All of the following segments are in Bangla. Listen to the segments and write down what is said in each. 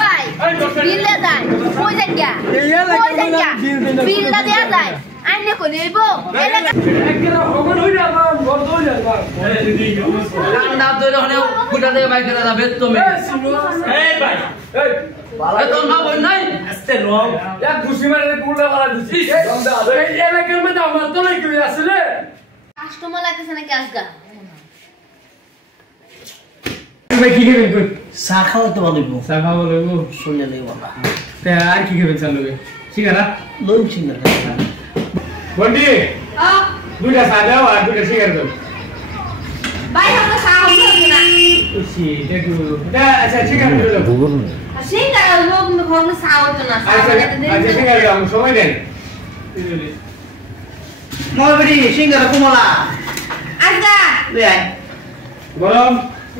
ভাই বিল দেয় কই যান গা বিল দেয়া যায় আইনে কো নেব একরা হগন হই না ঘর দই যাবা লান্ডা দইরে হনে ফুটা দিয়ে বাইক করে যাবে তুমি এই ভাই এই এই তো না বল নাই আস্তে রং এক ঘুষি মারে গুড়া মারা দিছি এই এলাকার মধ্যে আমার তো নাই কই আসলে কাস্টমার লাগতেছে না ক্যাশ গা ভাই কি খাবেন কই চা খাওয়া তো ভালো চা খাওয়া লইব শুনলে নেই বাবা তে আর কি খাবেন চা লইবে সিঙ্গারা লোন সিঙ্গার বন্ডি দুইটা চা দাও আর দুইটা সিঙ্গারা দাও ভাই আমরা খাওয়া হলো না ওসি দেখো এটা আচ্ছা সিঙ্গারা দাও সিঙ্গারা লোক ঘর খাওয়া হতো না আচ্ছা সিঙ্গারা দাও সময় দেন ময়বড়ি সিঙ্গারা কমলা আজা লে আয় গরম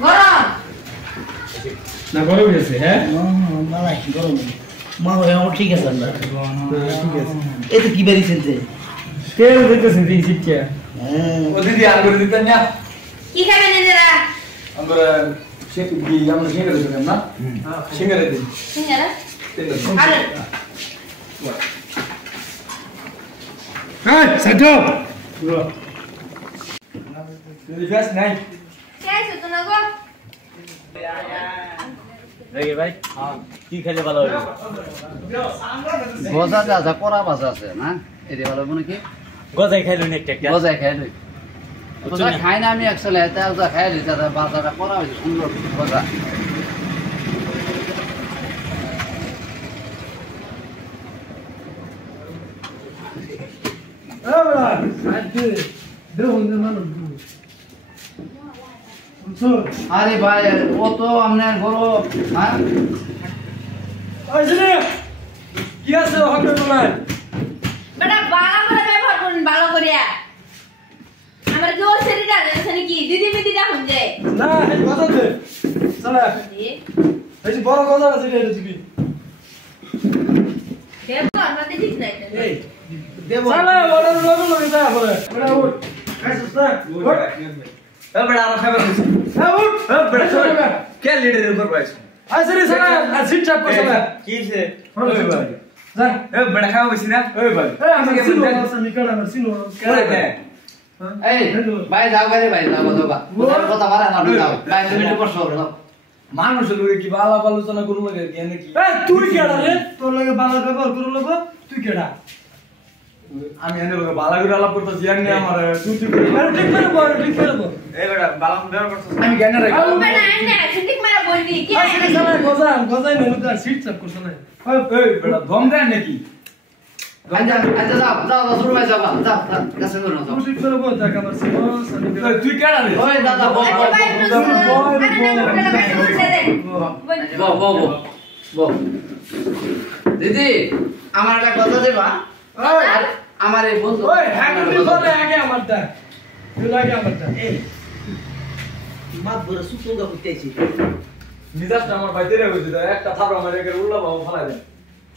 গরম না গরম হয়েছে হ্যাঁ মালাই গরম মা আমার ঠিক আছে আমরা ঠিক আছে এটা কি বেরিয়েছেন যে তেল দিতেছেন তিন সিটকে হ্যাঁ ও দিদি আর করে দিতেন না কি খাবেন এরা আমরা আমরা সিঙ্গারে দিলাম না সিঙ্গারে দিই সিঙ্গারা তেল আরে হ্যাঁ সাজো দিদি ফেস নাই কেসে তো না গো রেগে ভাই কি খেলে ভালো হবে গজা যা করা বাজা আছে না এরে ভালো মনে কি গজাই খাইলো না একটা গজাই খাই লই গজা খাই না আমি একসাথে এটা গজা খাই লই দাদা বাজারটা করা হইছে সুন্দর গজা আরে ভাই ও তো আপনার বড় হ্যাঁ আসলে কি আছে হবে তোমার বেটা ভালো করে ব্যবহার করুন ভালো করিয়া আমার কি ওর শরীরটা আছে নাকি দিদি মিদিটা হন যায় না এই কথা দে চলে এই যে বড় কথা আছে এটা দিবি দেখো আমরা দিদি নাই এই দেব চলে বড় লোক লগে যা পরে বড় উঠ কাইছস না উঠ এ বড় আর খাবার হইছে হ্যাঁ উঠ এ বড় চলে কে লিডারের উপর পাইছ আসলে সালা সিট চাপ কর সালা কিছে ওই ভাই যা এ বড় খাওয়া হইছে না ওই ভাই এই আমার সিনো আছে নিকল আমার সিনো করে দে এই ভাই যাও বাইরে ভাই যাও যাও বুঝার কথা বলা না যাও ভাই তুমি একটু বসো মানুষের লোকে কি বালা আলোচনা করু লাগে জ্ঞান কি এই তুই কেডা রে তোর লগে বালা ব্যবহার করু লাগো তুই কেডা আমি এনে লোকে বালা করে আলাপ করতে জিয়ান নি আমার তুই তুই আরে ঠিক করবো এই বেটা বালা ব্যবহার করছিস আমি জ্ঞান রাখি ও বেটা আইনা ঠিক মেরা বলনি কি আসলে সালা গজাই না লুকা সিট চাপ করছ না এই বেটা ধম দেন নাকি আচ্ছা আচ্ছা যাও যাও শুরু ভাই যাও যাও কাছে করো যাও ঠিক করবো দেখ আমার সিনো সানি এই তুই কেডা রে ওই দাদা বল আচ্ছা ভাই দিদি আমার একটা কথা দেবা আমার এই বন্ধু ওই হ্যাঁ তুই বলে আগে আমারটা তুই লাগে আমারটা এই মাত বড় সুসঙ্গা করতেছি মিজাজটা আমার বাইতে রে হইছে একটা থাপড়া মারে করে উল্লা বাবু ফলাই দেন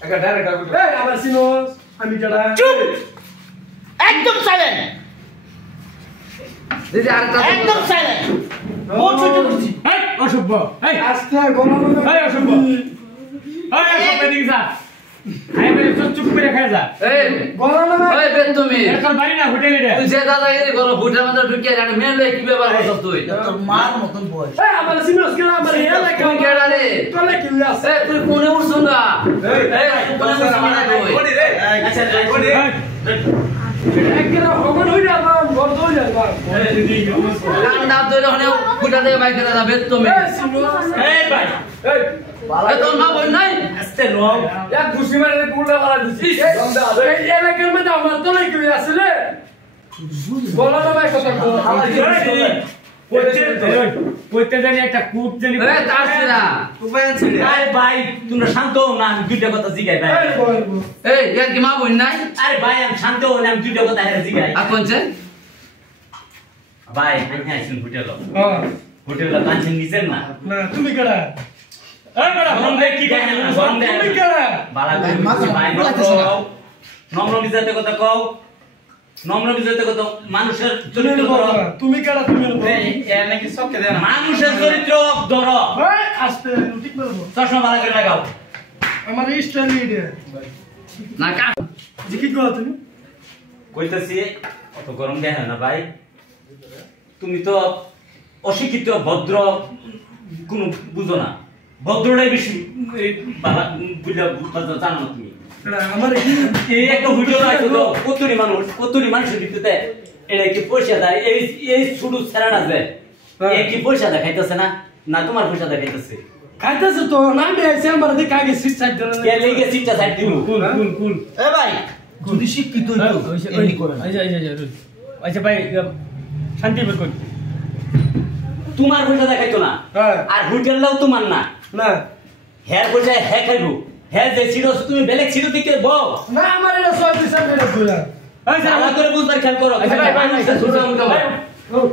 একটা ডাইরেক্ট আগুন এই আমার সিনো আমি কেডা চুপ একদম সাইলেন্ট দিদি আরেকটা একদম সাইলেন্ট বহুত সহ্য করছি এই অসভ্য এই আস্তে গলা এই অসভ্য এই অসভ্য দিগা আই বলে চুপ করে খায় যা এই গলা না ওই বেন তুমি এখন বাড়ি না হোটেলে রে তুই যে দাদাগিরি করো ফুটের মধ্যে ঢুকিয়ে জানি মেলে কি ব্যাপার করছিস তুই তোর মার মতন বয়স এই আমার সিনোস কেডা আমার এলা তুই কেডা রে তোলে কি আছে এই তুই কোনে উঠছস না এই কোনে উঠছস না তুই ওডি রে আচ্ছা ওডি একরা হগন হই না আমার ঘর দই যাবা এই দিদি লান্ডা দইরে হনে ফুটা দিয়ে বাইক করে যাবে তুমি এই ভাই এই এই তো না বল নাই আস্তে রং এক ঘুষি মারে গুড়া মারা দিছি এই এলাকার মধ্যে আমার তো নাই কি আসলে বলা না ভাই কথা কইতে জানি একটা কুট জানি এই তাসিরা আরে ভাই তোমরা শান্ত হও না আমি দুইটা কথা জিগাই ভাই এই ইয়ার কি মা বল নাই আরে ভাই আমি শান্ত হও না আমি দুইটা কথা হেরে জিগাই আর কোনছে ভাই আমি আইছিলাম হোটেল হ্যাঁ হোটেলটা কাঞ্চন নিছেন না না তুমি কেডা এই বড় বন্ধে কি গায় না বন্ধে তুমি কেডা বালা ভাই, মাথা ভাই বলাইতেছে না। নম্র মিজাতে কথা কও নম্র বিজয়তে কত মানুষের চরিত্র ধরো তুমি কেডা তুমি নাকি সবকে দেয় না মানুষের চরিত্র ধরো আস্তে ঠিক বলবো চশমা ভালো করে লাগাও আমার স্টাইল এটা না কা জি কি কও তুমি কইতাছি অত গরম দেয় না ভাই তুমি তো অশিক্ষিত ভদ্র কোনো বুঝো না ভদ্রটাই বেশি বুঝা জানো না তুমি আমার কি এই একটা ভিডিও আছে তো কতরি মানুষের ভিতরে এটা কি পয়সা দেয় এই ছোট ছেড়া আছে এই কি পয়সা দেখাইতেছে না না তোমার পয়সা দেখাইতেছে খাইতেছে তো নামে আইছে আমার দিকে আগে সিট সাইড দেন কে লেগে সিটটা সাইড দিব কুল এ ভাই যদি শিক্ষিত হইতো এমনি করে না। আচ্ছা ভাই শান্তি বের কর তোমার পয়সা দেখাইতো না হ্যাঁ আর হোটেলটাও তোমার না না হ্যাঁ পয়সা হ্যাঁ খাইবো হ্যাঁ যে ছিল তুমি বেলেগ ছিল দিকে বউ না আমার এটা সব দিশা মেরে কইরা ভালো করে বুঝবার খেয়াল করো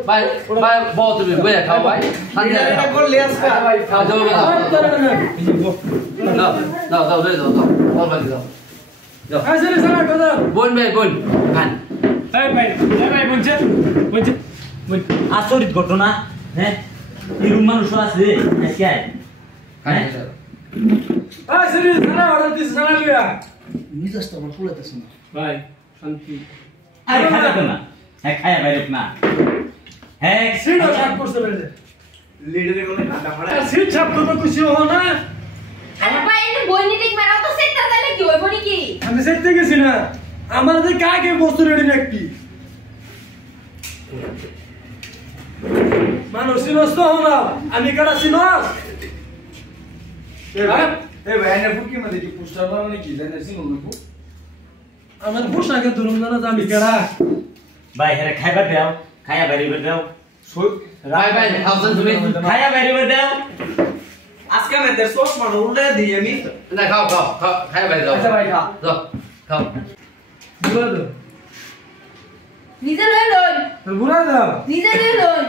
ভাই ভাই বউ তুমি বইয়া খাও ভাই এটা করলে আজকে খাও যাও দাও দাও দাও দাও দাও দাও ভাই দাও আইছে রে সারা কথা বোন ভাই বোন খান ভাই বলছে আচরিত ঘটনা হ্যাঁ এরকম মানুষ আছে আজকে খান আইছে রে সারা অর্ডার দিছ সারা লিয়া মিজাজটা আমার ফুলাইতেছে না। ভাই শান্তি আরে খাবে না হ্যাঁ খায়া বাইরে না হ্যাঁ সিট সাপ করতে বেরে লিডারে বলে কাটা মারা সিট সাপ তো খুশি হও না আরে ভাই এনে বইনি ঠিক মারাও তো সেটা তাহলে কি হইব নাকি আমি সেটতে গেছি না আমার দিকে আগে বস্তু রেডি রাখবি মানুষ চিনস তো হও না আমি কাটা চিনস এ ভাই এনে বুকি মধ্যে কি পোস্টার বানানো কি জানেন সিনো লুকু আমার পোশাকে ধরুন না আমি কাটা ভাই হ্যাঁ খাইবার দাও খায়া বাইরে দাও ভাই ভাই খাও তুমি খায়া বাইরে দাও আজকে না দেড় সস মানে উল্টে দিই আমি না খাও খাও খাও খাই ভাই দাও আচ্ছা ভাই খা দাও খাও বুড়া দাও নিজে লই লই বুড়া দাও নিজে লই লই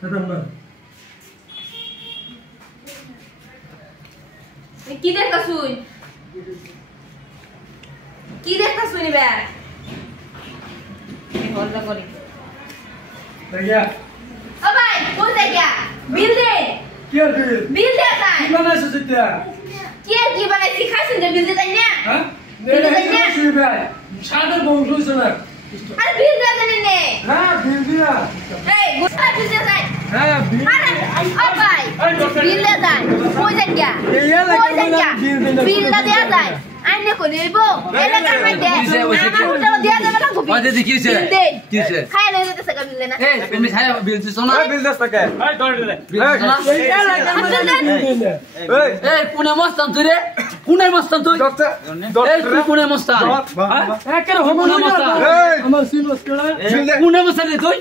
দাদা না কি দেখা শুন কি দেখা শুনি বে এই হল্লা করে দেখিয়া ও ভাই কোন জায়গা বিল দে কি আর বিল বিল দে তাই কি বানাইছো সেটা কি আর কি বানাইছি খাসিন দে বিল দে তাই না হ্যাঁ বিল দে তাই না সাদা বংশ হইছে না আরে বিল দে জানেন নে হ্যাঁ বিল দিয়া এই গুছা বিল দে তাই হ্যাঁ বিল আরে ও ভাই বিল দে তাই কোন জায়গা এই এলাকা কোন জায়গা বিল দে বিল দে দেয়া যায় আইনে কো দেব এলাকার মধ্যে আমার হোটেল দেয়া যাবে না ওই দিদি কিছে কিছে খাই লই যেতে সকা বিল দে না এই তুমি খাই বিল দিছো না বিল দাস টাকা এই দৌড় দে বিল দিছো না এই এলাকা বিল দে এই এই পুনে মস্তান তুই রে পুনে মস্তান তুই ডক্টর এই তুই পুনে মস্তান একের হবো না এই আমার সিনস কেডা বিল দে পুনে মস্তান রে তুই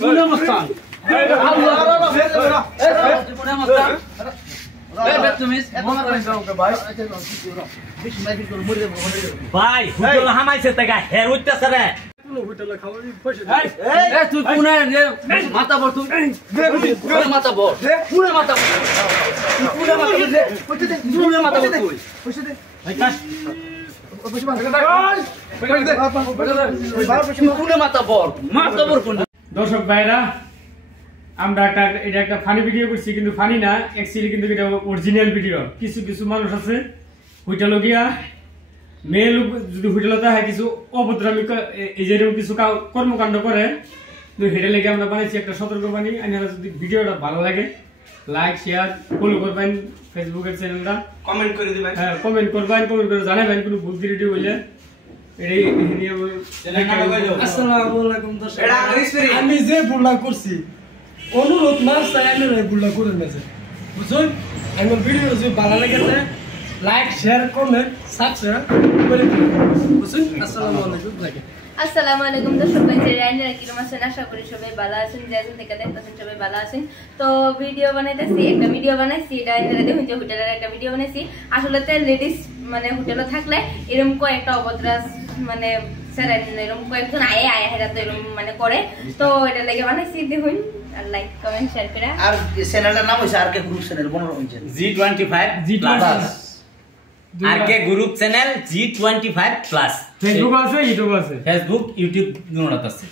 পুনে মস্তান পুনে মস্তান এই বে তুমি ভাই হুজুর হামাইছে টাকা হের উঠতেছে রে হোটেলে খাওয়াই পয়সা এই তুই পুনে রে মাথা বড় তুই পুনে মাথা বড় পুনে মাথা বড় পুনে মাথা বড় পুনে মাথা বড় তুই ভাই কাশ পুনে মাথা বড় কোন দর্শক ভাইরা আমরা এটা একটা ফানি ভিডিও করছি কিন্তু ফানি না অ্যাকচুয়ালি কিন্তু এটা অরিজিনাল ভিডিও কিছু কিছু মানুষ আছে হোটেল গিয়া মেয়ে লোক যদি হোটেলতে হয় কিছু অভদ্রামি এই যেরকম কিছু কর্মকাণ্ড করে তো হেঁটে লেগে আমরা বানাইছি একটা সতর্কবাণী আপনারা যদি ভিডিওটা ভালো লাগে লাইক শেয়ার ফলো করবেন ফেসবুকের চ্যানেলটা কমেন্ট করে দিবেন হ্যাঁ কমেন্ট করবেন কমেন্ট করে জানাবেন কোনো ভুল ত্রুটি হইলে এটাই আসসালামু আলাইকুম দর্শক এটা আমার experience। আমি যে ভুলটা করছি অনুরোধ না চাই আমি ভুলটা করে নেছে বুঝুন আমার ভিডিও যদি ভালো লেগেছে লাইক শেয়ার কমেন্ট সাবস্ক্রাইব করে দিন বুঝুন আসসালামু আলাইকুম আসসালামু আলাইকুম দর্শক ভাই রাইনারা কিরকম আছেন আশা করি সবাই ভালো আছেন যেজন থেকে দেখতেছেন সবাই ভালো আছেন তো ভিডিও বানাইতেছি একটা ভিডিও বানাইছি এটা রাইনারা দেখুন যে হোটেলের একটা ভিডিও বানাইছি আসলে তো লেডিস মানে হোটেলে থাকলে এরকম কয়েকটা অভদ্রাস মানে এরকম কয়েকজন আয় হেরা তো এরকম মানে করে তো এটা লেগে বানাইছি দেখুন আর লাইক কমেন্ট শেয়ার করে আর চ্যানেলটার নাম হইছে আর কে গ্রুপ চ্যানেল বনর হইছে G25 G25 আর কে group channel G25 plus Facebook আছে, ইউটিউব আছে। ফেসবুক ইউটিউব দুটোটা আছে।